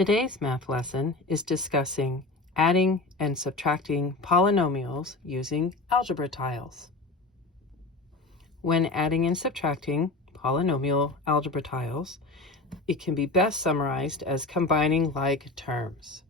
Today's math lesson is discussing adding and subtracting polynomials using algebra tiles. When adding and subtracting polynomial algebra tiles, it can be best summarized as combining like terms.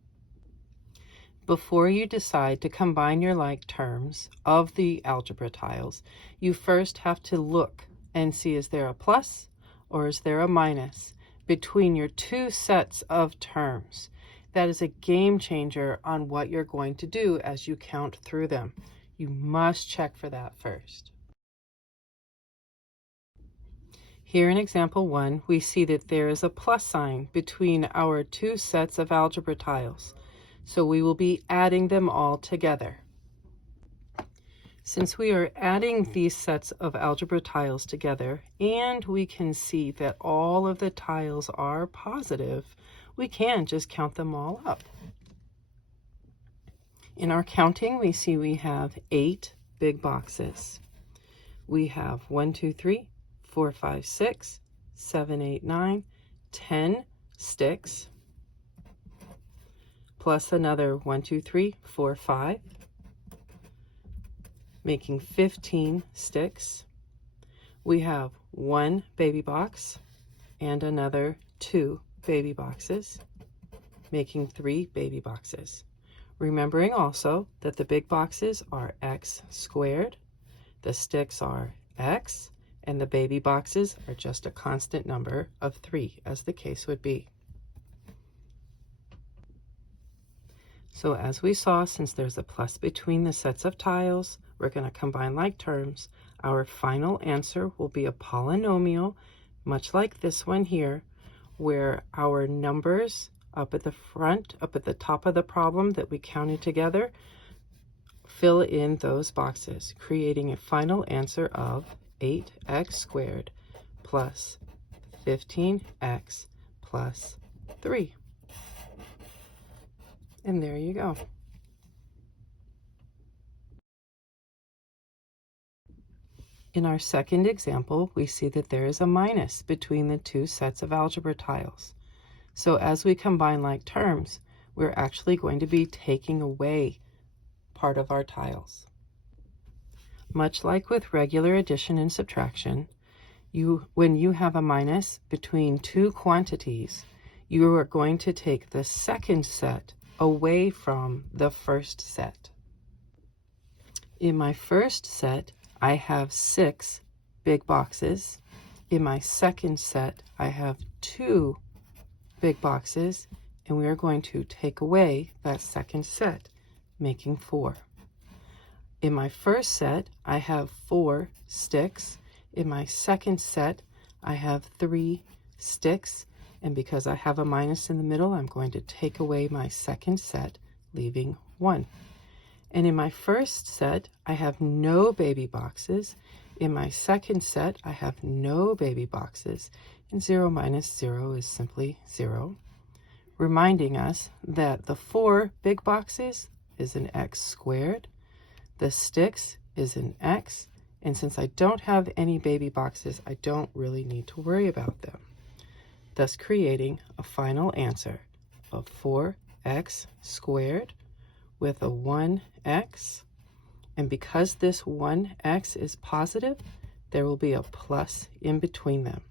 Before you decide to combine your like terms of the algebra tiles, you first have to look and see, is there a plus or is there a minus between your two sets of terms. That is a game changer on what you're going to do as you count through them. You must check for that first. Here in example 1, we see that there is a plus sign between our two sets of algebra tiles. So we will be adding them all together. Since we are adding these sets of algebra tiles together, and we can see that all of the tiles are positive, we can just count them all up. In our counting, we see we have 8 big boxes. We have 1, 2, 3, 4, 5, 6, 7, 8, 9, 10 sticks, plus another 1, 2, 3, 4, 5, making 15 sticks. We have 1 baby box and another 2 baby boxes, making 3 baby boxes. Remembering also that the big boxes are x squared, the sticks are x, and the baby boxes are just a constant number of 3, as the case would be. So as we saw, since there's a plus between the sets of tiles, we're going to combine like terms. Our final answer will be a polynomial, much like this one here, where our numbers up at the front, up at the top of the problem that we counted together, fill in those boxes, creating a final answer of 8x squared plus 15x plus 3. And there you go. In our second example, we see that there is a minus between the two sets of algebra tiles. So as we combine like terms, we're actually going to be taking away part of our tiles. Much like with regular addition and subtraction, when you have a minus between two quantities, you are going to take the second set away from the first set. In my first set, I have 6 big boxes. In my second set, I have 2 big boxes, and we are going to take away that second set, making 4. In my first set, I have 4 sticks. In my second set, I have 3 sticks. And because I have a minus in the middle, I'm going to take away my second set, leaving 1. And in my first set, I have no baby boxes. In my second set, I have no baby boxes. And 0 minus 0 is simply 0, reminding us that the 4 big boxes is an x squared, the sticks is an x, and since I don't have any baby boxes, I don't really need to worry about them, thus creating a final answer of 4x squared with a 1x. And because this 1x is positive, there will be a plus in between them.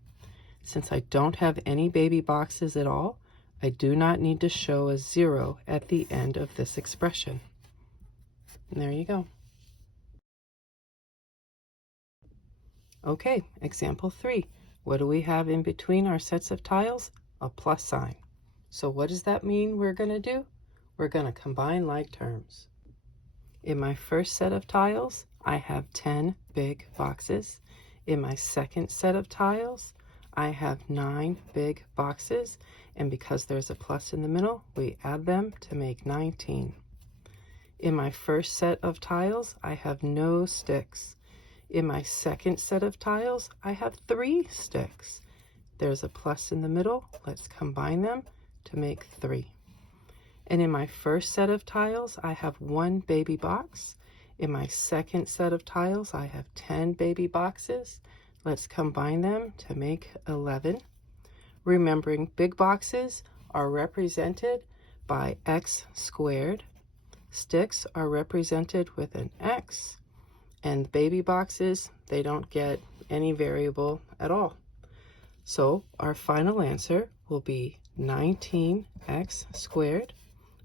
Since I don't have any baby boxes at all, I do not need to show a 0 at the end of this expression. And there you go. Okay, example 3. What do we have in between our sets of tiles? A plus sign. So what does that mean we're going to do? We're going to combine like terms. In my first set of tiles, I have 10 big boxes. In my second set of tiles, I have 9 big boxes. And because there's a plus in the middle, we add them to make 19. In my first set of tiles, I have no sticks. In my second set of tiles, I have 3 sticks. There's a plus in the middle. Let's combine them to make 3. And in my first set of tiles, I have 1 baby box. In my second set of tiles, I have 10 baby boxes. Let's combine them to make 11. Remembering big boxes are represented by x squared. Sticks are represented with an x. And baby boxes, they don't get any variable at all. So our final answer will be 19x squared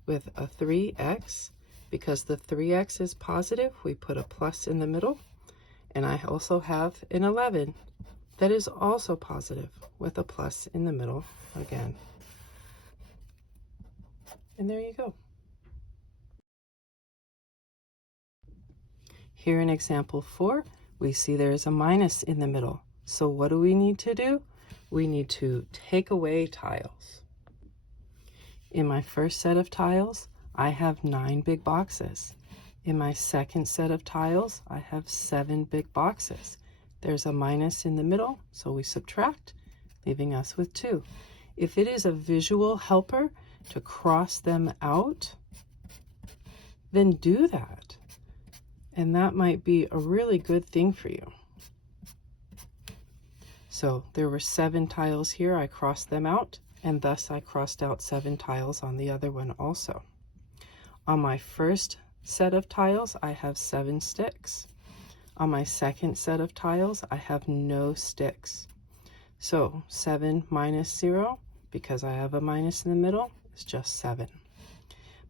with a 3x. Because the 3x is positive, we put a plus in the middle. And I also have an 11 that is also positive with a plus in the middle again. And there you go. Here in example 4, we see there is a minus in the middle. So what do we need to do? We need to take away tiles. In my first set of tiles, I have 9 big boxes. In my second set of tiles, I have 7 big boxes. There's a minus in the middle, so we subtract, leaving us with 2. If it is a visual helper to cross them out, then do that. And that might be a really good thing for you. So there were 7 tiles here. I crossed them out, and thus I crossed out 7 tiles on the other one also. On my first set of tiles, I have 7 sticks. On my second set of tiles, I have no sticks. So 7 minus 0, because I have a minus in the middle, is just 7.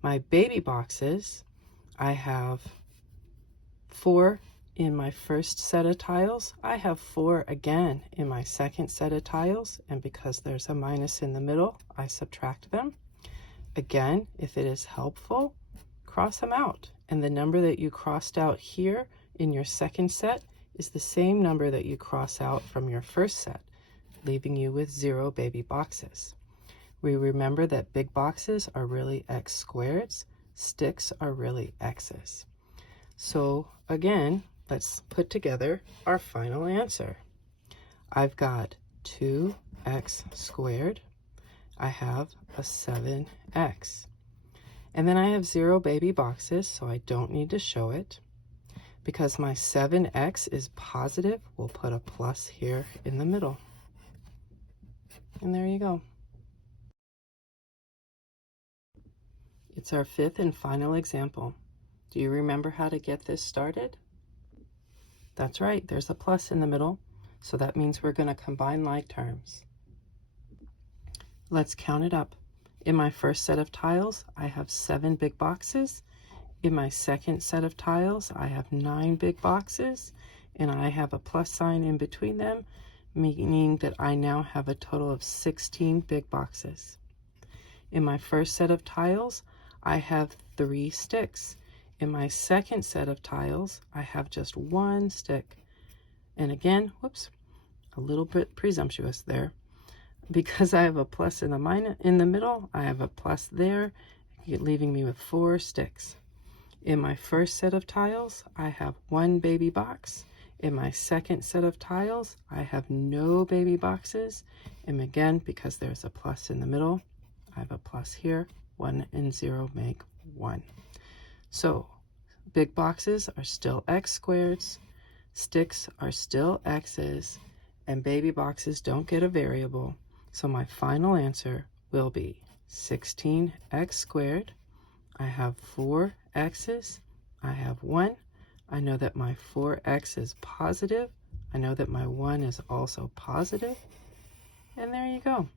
My baby boxes, I have 4 in my first set of tiles. I have 4 again in my second set of tiles, and because there's a minus in the middle, I subtract them. Again, if it is helpful, cross them out. And the number that you crossed out here in your second set is the same number that you cross out from your first set, leaving you with 0 baby boxes. We remember that big boxes are really x squareds, sticks are really x's. So again, let's put together our final answer. I've got 2x squared. I have a 7x. And then I have 0 baby boxes, so I don't need to show it. Because my 7x is positive, we'll put a plus here in the middle. And there you go. It's our 5th and final example. Do you remember how to get this started? That's right, there's a plus in the middle, so that means we're going to combine like terms. Let's count it up. In my first set of tiles, I have 7 big boxes. In my second set of tiles, I have 9 big boxes, and I have a plus sign in between them, meaning that I now have a total of 16 big boxes. In my first set of tiles, I have 3 sticks. In my second set of tiles, I have just 1 stick. And again, whoops, a little bit presumptuous there. Because I have a plus in the middle, I have a plus there, leaving me with 4 sticks. In my first set of tiles, I have 1 baby box. In my second set of tiles, I have no baby boxes. And again, because there's a plus in the middle, I have a plus here. 1 and 0 make 1. So big boxes are still x squareds, sticks are still x's, and baby boxes don't get a variable. So my final answer will be 16x squared. I have 4 x's. I have 1. I know that my 4x is positive. I know that my 1 is also positive. And there you go.